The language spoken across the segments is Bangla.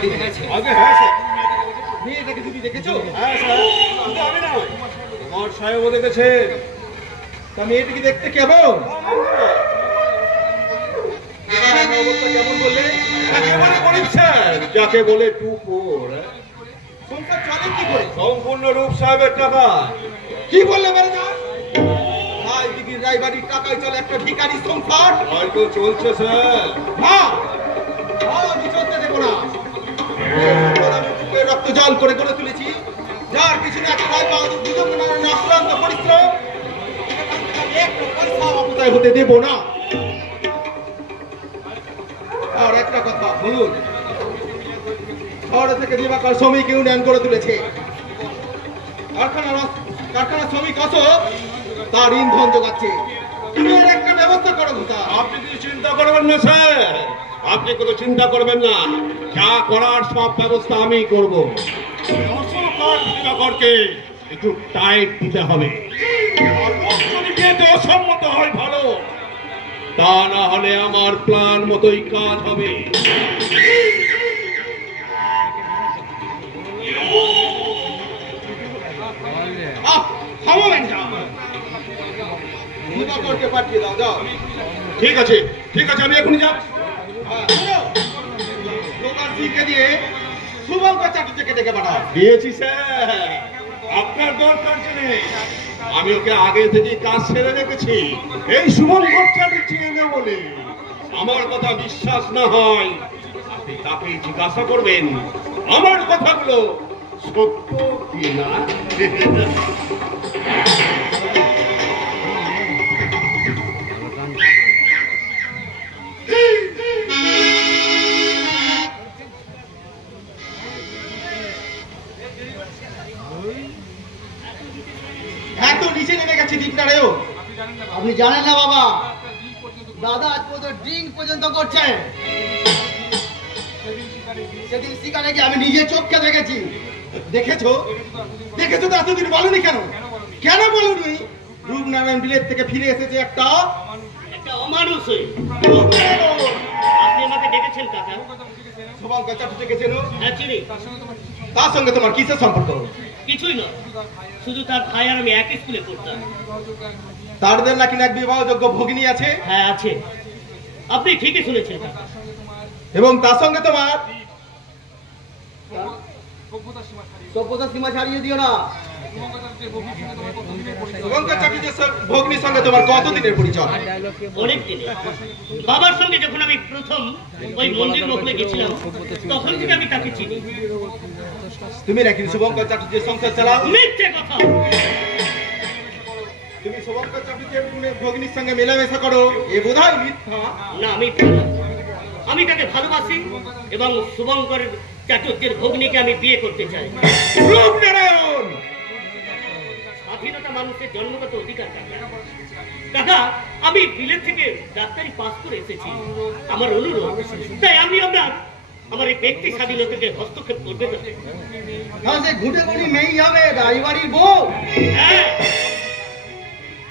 সিদ্ধি হয়েছে। আগে হ্যাঁ স্যার। মেয়েটাকে তুমি দেখেছো? হ্যাঁ স্যার, শুধু আমি না, আমার সাহেবও দেখেছেন। তা মেয়েটাকে দেখতে কেমন? কেমন বললে? একেবারে গরিব স্যার, যাকে বলে টুকুর। সংসার চলে কি করে? সম্পূর্ণ রূপ সাহেবের টাকা। কি বললে ম্যানেজার? ভাই দিদির রায়বাড়ির টাকায় চলে একটা ভিখারি সংসার? হয়তো চলছে স্যার। না, আমি চলতে দেবো না। রক্ত জল করে গড়ে তুলেছি, যার পিছনে একটা রায় বাহাদুর দুজন অক্লান্ত পরিশ্রম, একটা পয়সা অপচয় হতে দেব না। আর একটা কথা বলুন, শহরে থেকে দিবাকর শ্রমিক ইউনিয়ন করে তুলেছে। কারখানা শ্রমিক অসো তার ইন্ধন যোগাচ্ছে। তুমি এর একটা ব্যবস্থা করো ঘোষা। আপনি কিছু চিন্তা করবেন না স্যার, আপনি কোনো চিন্তা করবেন না। যা করার সব ব্যবস্থা আমি করব। দিবাকরকে একটু টাইট দিতে হবে। আর যদি বিয়েতে অসম্মত হয় ভালো, তা না হলে আমার প্ল্যান মতোই কাজ হবে। দিবাকরকে পাঠিয়ে দাও, যাও। ঠিক আছে, ঠিক আছে, আমি এখনই যাচ্ছি। দোকান দিকে দিয়ে শুভঙ্কর চাটুর্যকে ডেকে পাঠাও। দিয়েছি স্যার, আপনার দরকার নেই। আমি ওকে আগে থেকে কাজ ছেড়ে রেখেছি এই শুভঙ্কর চাটুর্য এনে বলে। আমার কথা বিশ্বাস না হয় আপনি তাকে জিজ্ঞাসা করবেন আমার কথাগুলো সত্য কি না। এত নিচে নেমে গেছে দীপনারায়ণ। আপনি জানেন না বাবা, দাদা আজ পর্যন্ত ড্রিঙ্ক পর্যন্ত করছে। সেদিন শিকারে গিয়ে আমি নিজে চোখকে দেখেছি। দেখেছো দেখেছো তো এতদিন বলনি কেন? কেন বলনি? রূপনারায়ণ বিলেত থেকে ফিরে এসেছে একটা অমানুষ হয়ে। আপনি আমাকে ডেকেছেন কাকা? শুভঙ্কর চাটুর্যকে চেনো? হ্যাঁ চিনি। তার সঙ্গে তোমার কিসের সম্পর্ক? কিছুই নয়, শুধু তার ভাই আর আমি একই স্কুলে পড়তাম। তাদের নাকি এক বিবাহযোগ্য ভগিনী আছে? হ্যাঁ আছে, আপনি ঠিকই শুনেছেন কাকা। এবং তার সঙ্গে তোমার সভ্যতার সীমা ছাড়িয়ে দিও না। শুভঙ্কর চাটুর্যের ভগ্নির সঙ্গে তোমার কতদিনের পরিচয়? অনেক দিনে। বাবার সঙ্গে যখন আমি প্রথম ওই মন্দির মহলে গেছিলাম, তখন থেকে আমি তাকে চিনি। তুমি নাকি শুভঙ্কর চাটুর্যের সংসার চালাও? মিথ্যে কথা। তুমি শুভঙ্কর চাটুর্যের ভগ্নির সঙ্গে মেলামেশা করো, এ বোধহয় মিথ্যা। না, মিথ্যা না। আমি তাকে ভালোবাসি এবং শুভঙ্কর চাটুর্যের ভগ্নিকে আমি বিয়ে করতে চাই। রূপনারায়ণ, স্বাধীনতা মানুষের জন্মগত অধিকার কাকা। কাকা, আমি বিলেত থেকে ডাক্তারি পাস করে এসেছি। আমার অনুরোধ, তাই আমি আমার এই ব্যক্তি স্বাধীনতাকে হস্তক্ষেপ করবে না। হ্যাঁ, সে ঘুটে ঘুটি মেয়েই হবে, রায়বাড়ির বউ। হ্যাঁ,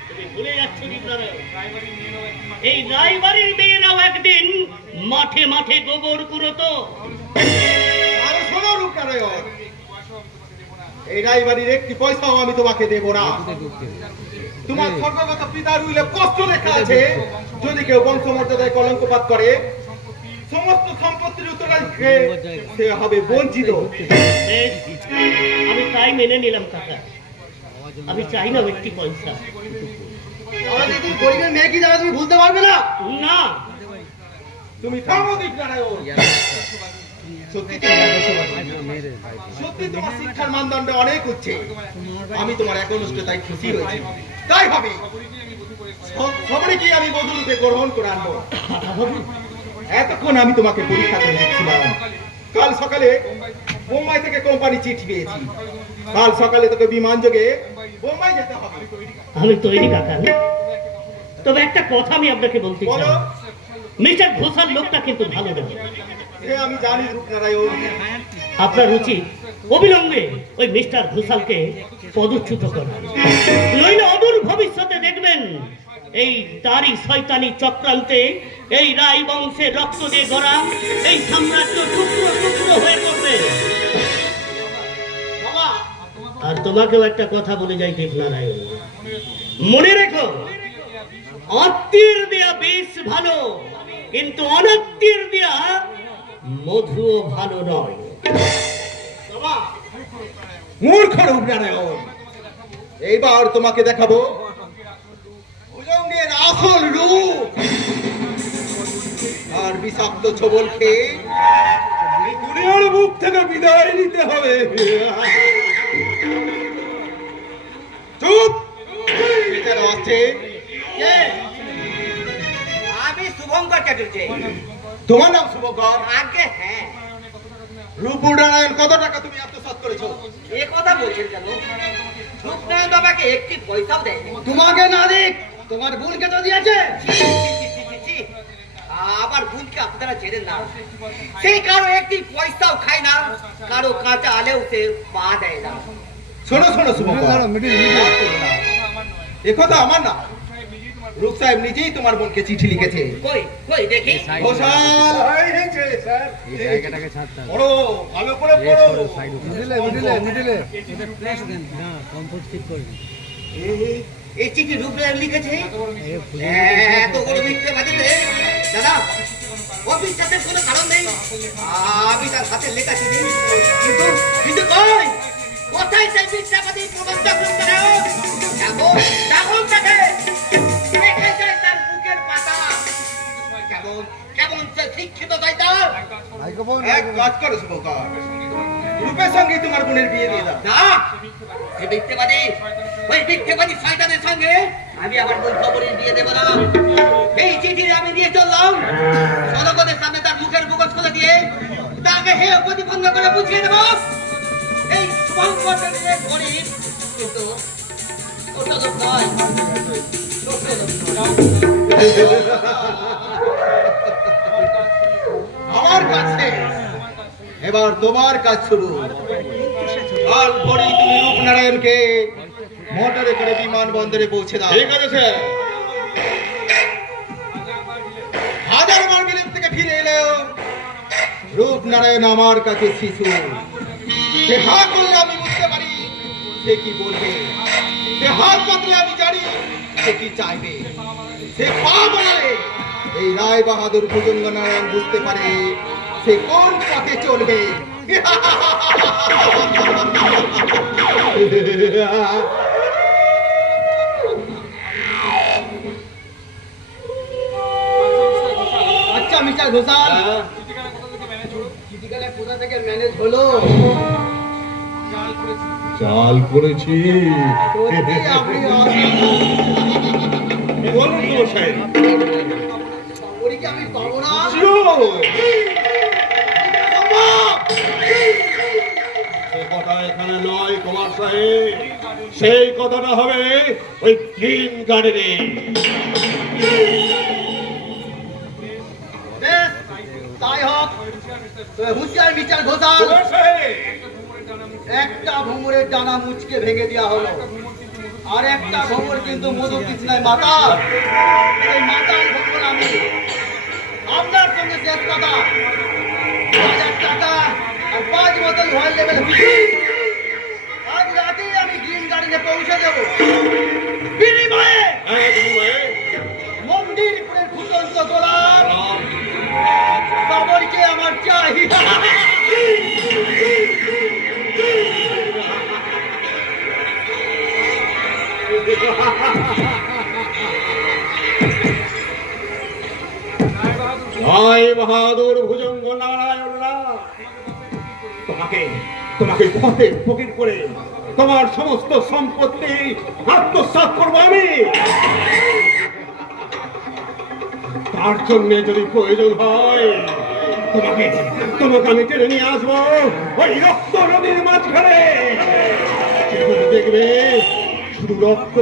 তুমি ভুলে যাচ্ছ দীপনারায়ণ, এই রায়বাড়ির মেয়েরাও একদিন মাঠে মাঠে গোবর কুড়োতো। আরে শোনো রূপনারায়ণ, এই রায়বাড়ির একটি পয়সাও আমি তোমাকে দেব না। তোমার স্বর্গগত পিতার উইলে কষ্ট লেখা আছে, যদি কেউ বংশমর্যাদায় কলঙ্কপাত করে সমস্ত সম্পত্তির উত্তরাধিকারে সে হবে বঞ্চিত। বেশ, আমি তাই মেনে নিলাম কাকা। আমি চাই না একটি পয়সা। তাহলে তুমি গরিবের মেয়ে কি যাবে তুমি ভুলতে পারবে না? না, তুমি থামো দীপনারায়ণ। সত্যি তোমার শিক্ষার মানদণ্ড অনেক উচ্চে। আমি তোমার একনিষ্ঠতায় তাই খুশি হয়েছি। তাই হবে সবারই কি আমি বধূরূপে গ্রহণ করে আনবো। এতক্ষণ আমি তোমাকে পরীক্ষা করে দিচ্ছিলাম। কাল সকালে বোম্বাই থেকে কোম্পানি চিঠি পেয়েছি। কাল সকালে তোকে বিমান যোগে বোম্বাই যেতে হবে। আমি তৈরি কাকা। তবে একটা কথা আমি আপনাকে বলতে চাই, মিস্টার ঘোষাল লোকটা কিন্তু ভালো না। আমি জানি রূপনারায়ণ, আপনার উচিত অবিলম্বে ওই মিস্টার ঘোষালকে পদচ্যুত করা, নইলে অদূর ভবিষ্যতে দেখবেন এই তারই শয়তানি চক্রান্তে এই রায় বংশের রক্ত দিয়ে গড়া এই সাম্রাজ্য টুকরো টুকরো হয়ে তোমাকেও একটা কথা বলে যাই দেবনারায়ণ, মনে রেখো, আত্মীর দেয়া বেশ ভালো, কিন্তু অনাত্মীর দেয়া মধুও ভালো নয়। মূর্খ রূপনারায়ণ, এইবার তোমাকে দেখাবো ভুজঙ্গের আসল রূপ। আর বিষাক্ত ছবল খেয়ে এই দুনিয়ার মুখ থেকে বিদায় নিতে হবে। চুপ! বেচারা আছে। আমি শুভঙ্কর চ্যাটার্জি। তোমার নাম শুভঙ্কর? আগে হ্যাঁ। রূপনারায়ণ, কত টাকা তুমি আত্মসাৎ করেছো? এ কথা বলছেন কেন? রূপনারায়ণ তো আমাকে একটি পয়সাও দেয়নি। তোমাকে না দিক, তোমার বোনকে তো দিয়েছে। ছি, ছি, ছি, ছি, ছি, ছি। আবার বোনকে আপনারা ছেড়েন না। সেই কারো একটি পয়সাও খায় না, কারো কাঁচা আলেও সে পা দেয় না। শোনো শোনো শুভঙ্কর, এ কথা আমার না, রূপ সাহেব নিজেই তোমার বোনকে চিঠি লিখেছে। কই কই দেখি। ঘোষাল, পড়ো, ভালো করে পড়ো। এই চিঠি রূপনারায়ণ লিখেছে। এত বড় মিথ্যে বাজিতে দাদা অবিশ্বাসের কোনো কারণ নেই। আমি তার হাতে লেখা চিঠি, কিন্তু কিন্তু কই কোথায় সেই মিথ্যাবাদী প্রবঞ্চক রূপনারায়ণ? দেখুন তাকে, দেখে যায় তার বুকের পাতা। কেমন কেমন সে শিক্ষিত শয়তান। এক কাজ করো শুভঙ্কর, রূপের সঙ্গে তোমার বোনের বিয়ে দিয়ে দাও। না, এই মিথ্যেবাদী শয়তানের সঙ্গে আমি আমার বোন খবরের বিয়ে দেব না। এই চিঠি আমি দিয়ে চললাম, জনগণের সামনে তার মুখের মুখোশ খুলে দিয়ে তাকে হে প্রতিবন্ধ করে বুঝিয়ে দেব। এই শুভঙ্কর গরিব, কিন্তু ছোট লোক নয়, ছোট লোক নয়। আমার কাছে এবার তোমার কাজ শুরু। কাল পরেই তুমি রূপনারায়ণকে মোটরে করে বিমানবন্দরে পৌঁছে দাও। ঠিক আছে স্যার। হাজার বার বিলেত থেকে ফিরে এলেও রূপনারায়ণ আমার কাছে শিশু। সে হা করলে আমি বুঝতে পারি সে কি বলবে, সে হাত পাতলে আমি জানি সে কি চাইবে, সে পা বাড়ালে এই রায় বাহাদুর ভুজঙ্গ নারায়ণ বুঝতে পারে সে কোন পথে চলবে। আচ্ছা মিস্টার ঘোষাল, চিঠিখানা কোথা থেকে ম্যানেজ হলো? চাল করেছি। সত্যি আপনি বলুন তো সাহেব। খবরই কি আমি পাবো না? সে কথা এখানে নয় কুমার সাহেব, সেই কথাটা হবে ওই গ্রিন গার্ডেনে। বেশ, তাই হোক। তবে হুঁশিয়ার মিস্টার ঘোষাল, কুমার সাহেব, একটা ভোমরের ডানা মুচকে ভেঙে দেওয়া হলো, আর একটা ভোমর কিন্তু মধু তৃষ্ণায় মাতাল। এই মাতাল ভোমর আমি। আপনার সঙ্গে শেষ কথা, 1000 টাকা আর 5 বোতল ওয়াইল্ড লেভেল হুইস্কি আজ রাতেই আমি গ্রিন গার্ডেনে পৌঁছে দেব। বিনিময়ে মন্দিরপুরের ফুটন্ত গোলাপ খবরকে আমার চাই। রায় বাহাদুর ভুজঙ্গ নারায়ণরা তোমাকে তোমাকে পথের ফকির করে তোমার সমস্ত সম্পত্তি আত্মসাৎ করবো আমি। তার জন্য যদি প্রয়োজন হয় তোমাকে তোমাকে আমি টেনে নিয়ে আসবো ওই রক্ত নদীর মাঝখানে। দেখবে শুধু রক্ত।